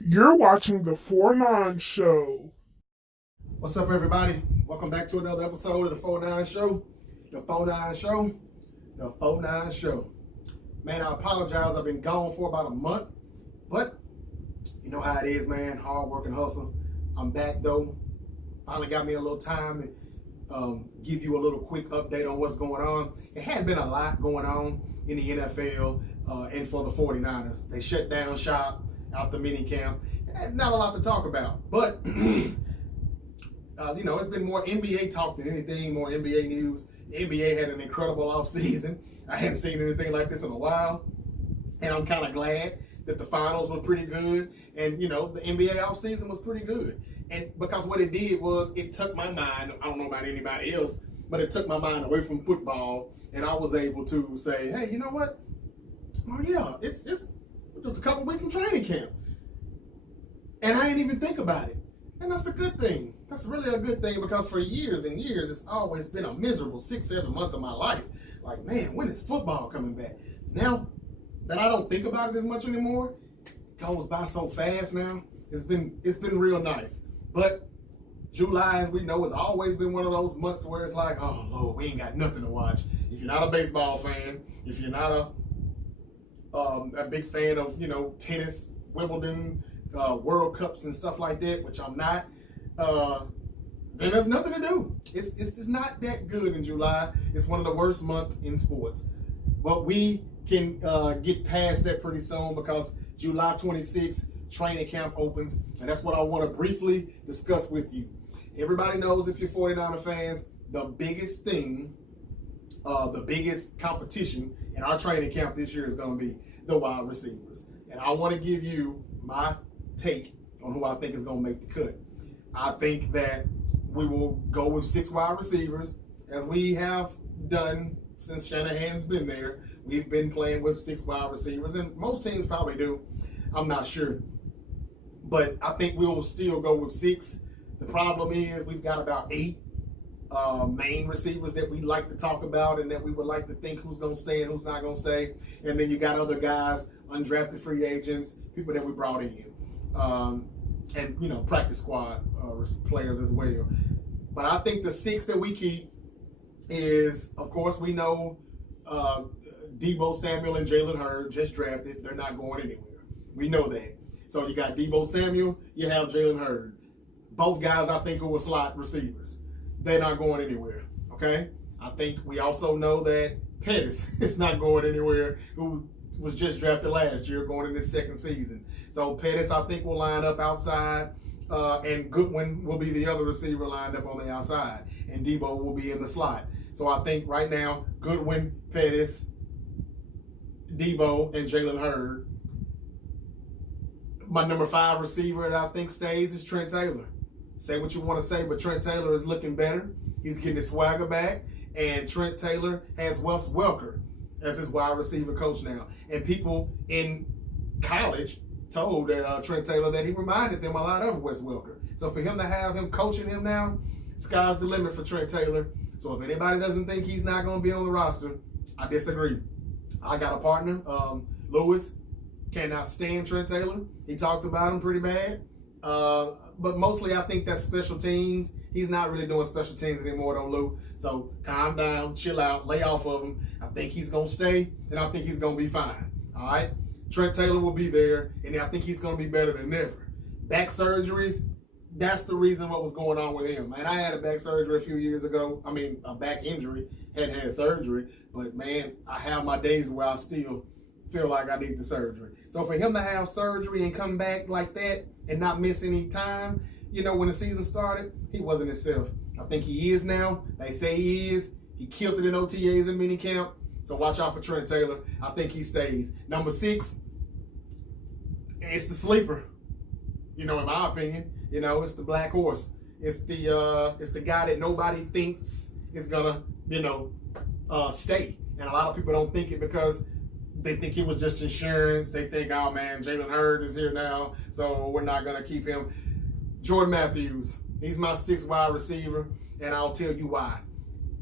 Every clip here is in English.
You're watching the 4-9 show. What's up, everybody? Welcome back to another episode of the 4-9 show. The 4-9 show. The 4-9 show. Man, I apologize. I've been gone for about a month, but you know how it is, man. Hard work and hustle. I'm back though. Finally got me a little time to give you a little quick update on what's going on. It had been a lot going on in the NFL and for the 49ers. They shut down shop out the mini camp. And not a lot to talk about, but it's been more NBA talk than anything, more NBA news. The NBA had an incredible offseason. I hadn't seen anything like this in a while. And I'm kind of glad that the finals were pretty good. And, the NBA offseason was pretty good. And because what it did was it took my mind, I don't know about anybody else, but it took my mind away from football. And I was able to say, hey, you know what? Oh, yeah, it's just a couple weeks from training camp. And I didn't even think about it. And that's a good thing. That's really a good thing because for years and years, it's always been a miserable 6-7 months of my life. Like, man, when is football coming back? Now that I don't think about it as much anymore, it goes by so fast now. It's been real nice. But July, as we know, has always been one of those months to where it's like, oh, Lord, we ain't got nothing to watch. If you're not a baseball fan, if you're not a big fan of, tennis, Wimbledon, World Cups and stuff like that, which I'm not, then there's nothing to do. It's not that good in July. It's one of the worst months in sports. But we can get past that pretty soon because July 26th, training camp opens, and that's what I want to briefly discuss with you. Everybody knows, if you're 49er fans, the biggest thing, the biggest competition in our training camp this year is going to be the wide receivers. And I want to give you my take on who I think is going to make the cut. I think that we will go with 6 wide receivers, as we have done since Shanahan's been there. We've been playing with 6 wide receivers, and most teams probably do. I'm not sure. But I think we will still go with 6. The problem is we've got about 8 main receivers that we like to talk about and that we would like to think who's going to stay and who's not going to stay. And then you got other guys, undrafted free agents, people that we brought in. And practice squad players as well. But I think the 6 that we keep is, of course, we know Deebo Samuel and Jalen Hurd just drafted. They're not going anywhere. We know that. So you got Deebo Samuel, you have Jalen Hurd. Both guys I think who are slot receivers. They're not going anywhere. Okay? I think we also know that K.O.D.S is not going anywhere, who was just drafted last year, going in his second season. So Pettis, I think, will line up outside, and Goodwin will be the other receiver lined up on the outside, and Deebo will be in the slot. So I think right now, Goodwin, Pettis, Deebo, and Jalen Hurd. My number 5 receiver that I think stays is Trent Taylor. Say what you want to say, but Trent Taylor is looking better. He's getting his swagger back, and Trent Taylor has Wes Welker as his wide receiver coach now. And people in college told Trent Taylor that he reminded them a lot of Wes Welker. So for him to have him coaching him now, sky's the limit for Trent Taylor. So if anybody doesn't think he's not going to be on the roster, I disagree. I got a partner, Lewis, cannot stand Trent Taylor. He talks about him pretty bad. But mostly I think that's special teams. He's not really doing special teams anymore though, Lou. So calm down, chill out, lay off of him. I think he's going to stay, and I think he's going to be fine. All right? Trent Taylor will be there, and I think he's going to be better than ever. Back surgeries, that's the reason what was going on with him. Man, I had a back surgery a few years ago. I mean, a back injury, had surgery. But, man, I have my days where I still feel like I need the surgery. So for him to have surgery and come back like that and not miss any time, when the season started, he wasn't himself. I think he is now. They say he is. He killed it in OTAs and minicamp. So watch out for Trent Taylor. I think he stays. Number 6, it's the sleeper. In my opinion, it's the black horse. It's the guy that nobody thinks is gonna, stay. And a lot of people don't think it because they think it was just insurance. They think, oh man, Jalen Hurd is here now, so we're not gonna keep him. Jordan Matthews, he's my 6th wide receiver, and I'll tell you why.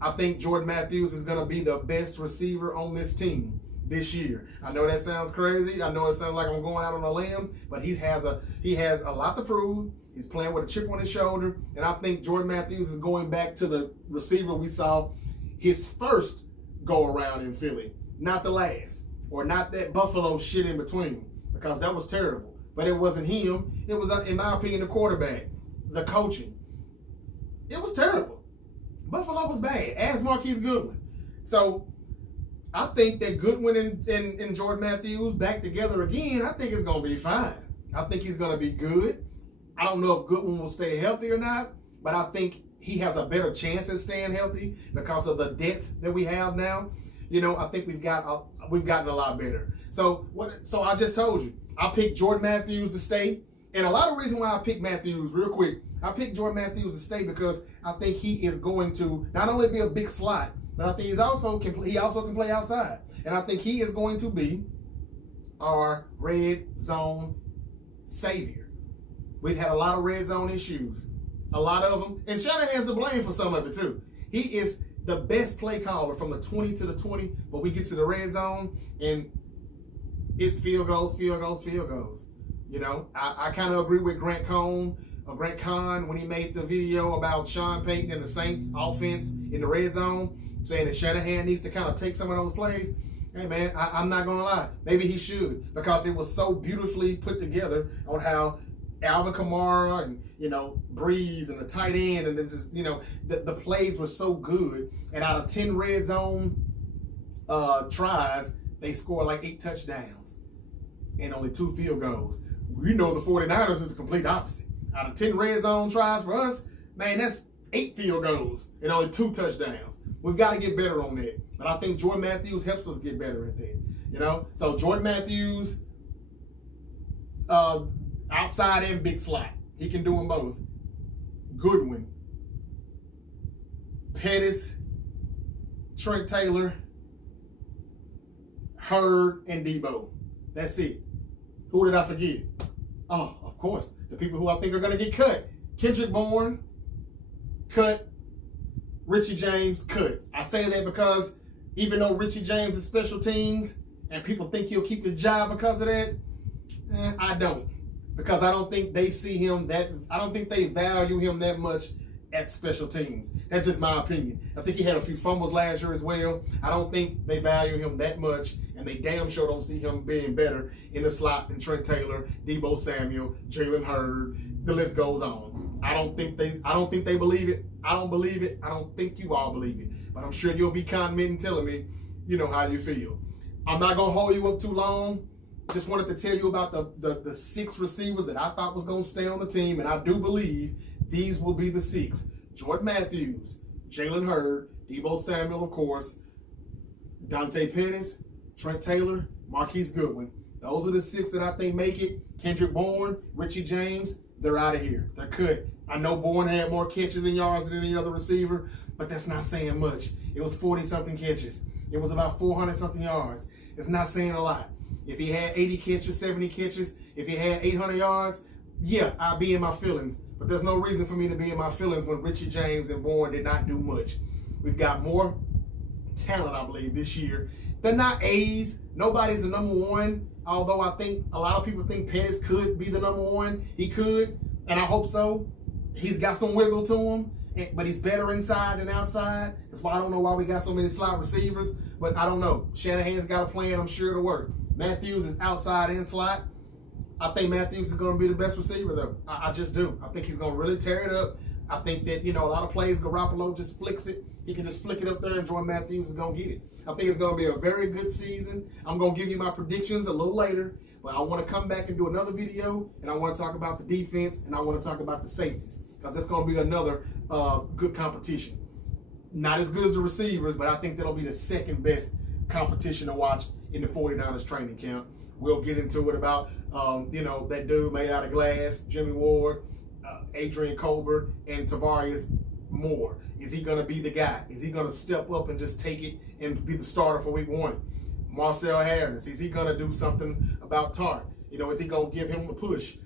I think Jordan Matthews is going to be the best receiver on this team. this year. I know that sounds crazy. I know it sounds like I'm going out on a limb, but he has a lot to prove. He's playing with a chip on his shoulder, and I think Jordan Matthews is going back to the receiver we saw his first go around in Philly, not the last, or not that Buffalo shit in between, because that was terrible. But it wasn't him. It was, in my opinion, the quarterback, the coaching. It was terrible. Buffalo was bad, as Marquise Goodwin. So I think that Goodwin and Jordan Matthews back together again, I think it's going to be fine. I think he's going to be good. I don't know if Goodwin will stay healthy or not, but I think he has a better chance at staying healthy because of the depth that we have now. You know, I think we've gotten a lot better. So I just told you, I picked Jordan Matthews to stay. And a lot of reason why I picked Matthews, real quick, I picked Jordan Matthews to stay because I think he is going to not only be a big slot, but I think he also can play outside. And I think he is going to be our red zone savior. We've had a lot of red zone issues, a lot of them. And Shanahan's to blame for some of it too. He is the best play caller from the 20 to the 20, but we get to the red zone and it's field goals, field goals, field goals. You know, I kind of agree with Grant Cohn when he made the video about Sean Payton and the Saints offense in the red zone, saying that Shanahan needs to kind of take some of those plays. Hey, man, I'm not going to lie. Maybe he should, because it was so beautifully put together on how Alvin Kamara and, you know, Breeze and the tight end, and this is, you know, the plays were so good. And out of 10 red zone tries, they scored like 8 touchdowns and only 2 field goals. We know the 49ers is the complete opposite. Out of 10 red zone tries for us, man, that's 8 field goals and only 2 touchdowns. We've got to get better on that. But I think Jordan Matthews helps us get better at that. You know? So Jordan Matthews, outside and big slot. He can do them both. Goodwin, Pettis, Trent Taylor, Hurd, and Debo. That's it. Who did I forget? Oh, of course, the people who I think are going to get cut. Kendrick Bourne, cut. Richie James, cut. I say that because even though Richie James is special teams and people think he'll keep his job because of that, I don't. Because I don't think they see him I don't think they value him that much at special teams. That's just my opinion. I think he had a few fumbles last year as well. I don't think they value him that much, and they damn sure don't see him being better in the slot than Trent Taylor, Debo Samuel, Jalen Hurd. The list goes on. I don't think they believe it. I don't believe it. I don't think you all believe it. But I'm sure you'll be commenting, telling me, you know, how you feel. I'm not gonna hold you up too long. Just wanted to tell you about the 6 receivers that I thought was gonna stay on the team, and I do believe these will be the 6. Jordan Matthews, Jalen Hurd, Debo Samuel, of course, Dante Pettis, Trent Taylor, Marquise Goodwin. Those are the 6 that I think make it. Kendrick Bourne, Richie James, they're out of here. They're cut. I know Bourne had more catches and yards than any other receiver, but that's not saying much. It was 40-something catches. It was about 400-something yards. It's not saying a lot. If he had 80 catches, 70 catches, if he had 800 yards, yeah, I'd be in my feelings. But there's no reason for me to be in my feelings when Richie James and Bourne did not do much. We've got more talent, I believe, this year. They're not A's. Nobody's the number 1, although I think a lot of people think Pettis could be the number 1. He could, and I hope so. He's got some wiggle to him, but he's better inside than outside. That's why I don't know why we got so many slot receivers, but I don't know. Shanahan's got a plan. I'm sure it'll work. Matthews is outside and slot. I think Matthews is going to be the best receiver, though. I just do. I think he's going to really tear it up. I think that, you know, a lot of plays, Garoppolo just flicks it. He can just flick it up there, and Jordan Matthews is going to get it. I think it's going to be a very good season. I'm going to give you my predictions a little later, but I want to come back and do another video, and I want to talk about the defense, and I want to talk about the safeties, because that's going to be another good competition. Not as good as the receivers, but I think that'll be the second best competition to watch in the 49ers training camp. We'll get into it about, you know, that dude made out of glass, Jimmy Ward, Adrian Colbert, and Tavarius Moore. Is he going to be the guy? Is he going to step up and just take it and be the starter for week 1? Marcel Harris, is he going to do something about Tart? You know, is he going to give him a push?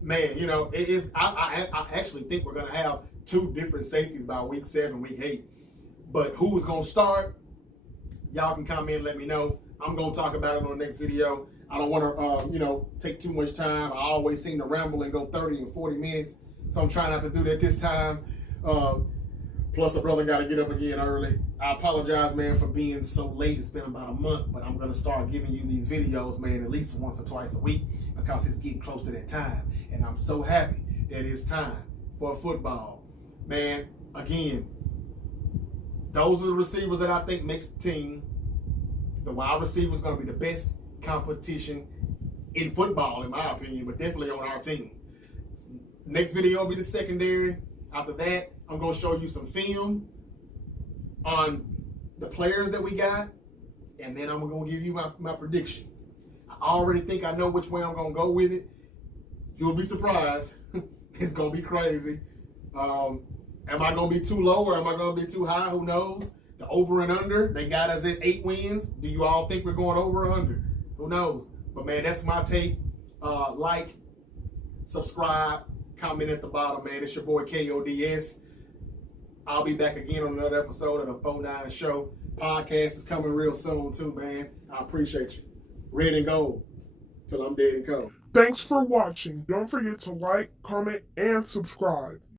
Man, you know, it is. I actually think we're going to have 2 different safeties by week 7, week 8. But who is going to start? y'all can comment and let me know. I'm going to talk about it on the next video. I don't want to, take too much time. I always seem to ramble and go 30 and 40 minutes. So I'm trying not to do that this time. Plus, a brother got to get up again early. I apologize, man, for being so late. It's been about a month, but I'm going to start giving you these videos, man, at least once or twice a week because it's getting close to that time. And I'm so happy that it's time for football. Man, again, those are the receivers that I think makes the team. The wide receiver is going to be the best competition in football, in my opinion, but definitely on our team. Next video will be the secondary. After that, I'm going to show you some film on the players that we got, and then I'm going to give you my prediction. I already think I know which way I'm going to go with it. You'll be surprised. It's going to be crazy. Am I going to be too low or am I going to be too high? Who knows? The over and under, they got us at 8 wins. Do you all think we're going over or under? Who knows? But, man, that's my take. Like, subscribe, comment at the bottom, man. It's your boy K.O.D.S. I'll be back again on another episode of the 49 Show. Podcast is coming real soon, too, man. I appreciate you. Red and gold till I'm dead and cold. Thanks for watching. Don't forget to like, comment, and subscribe.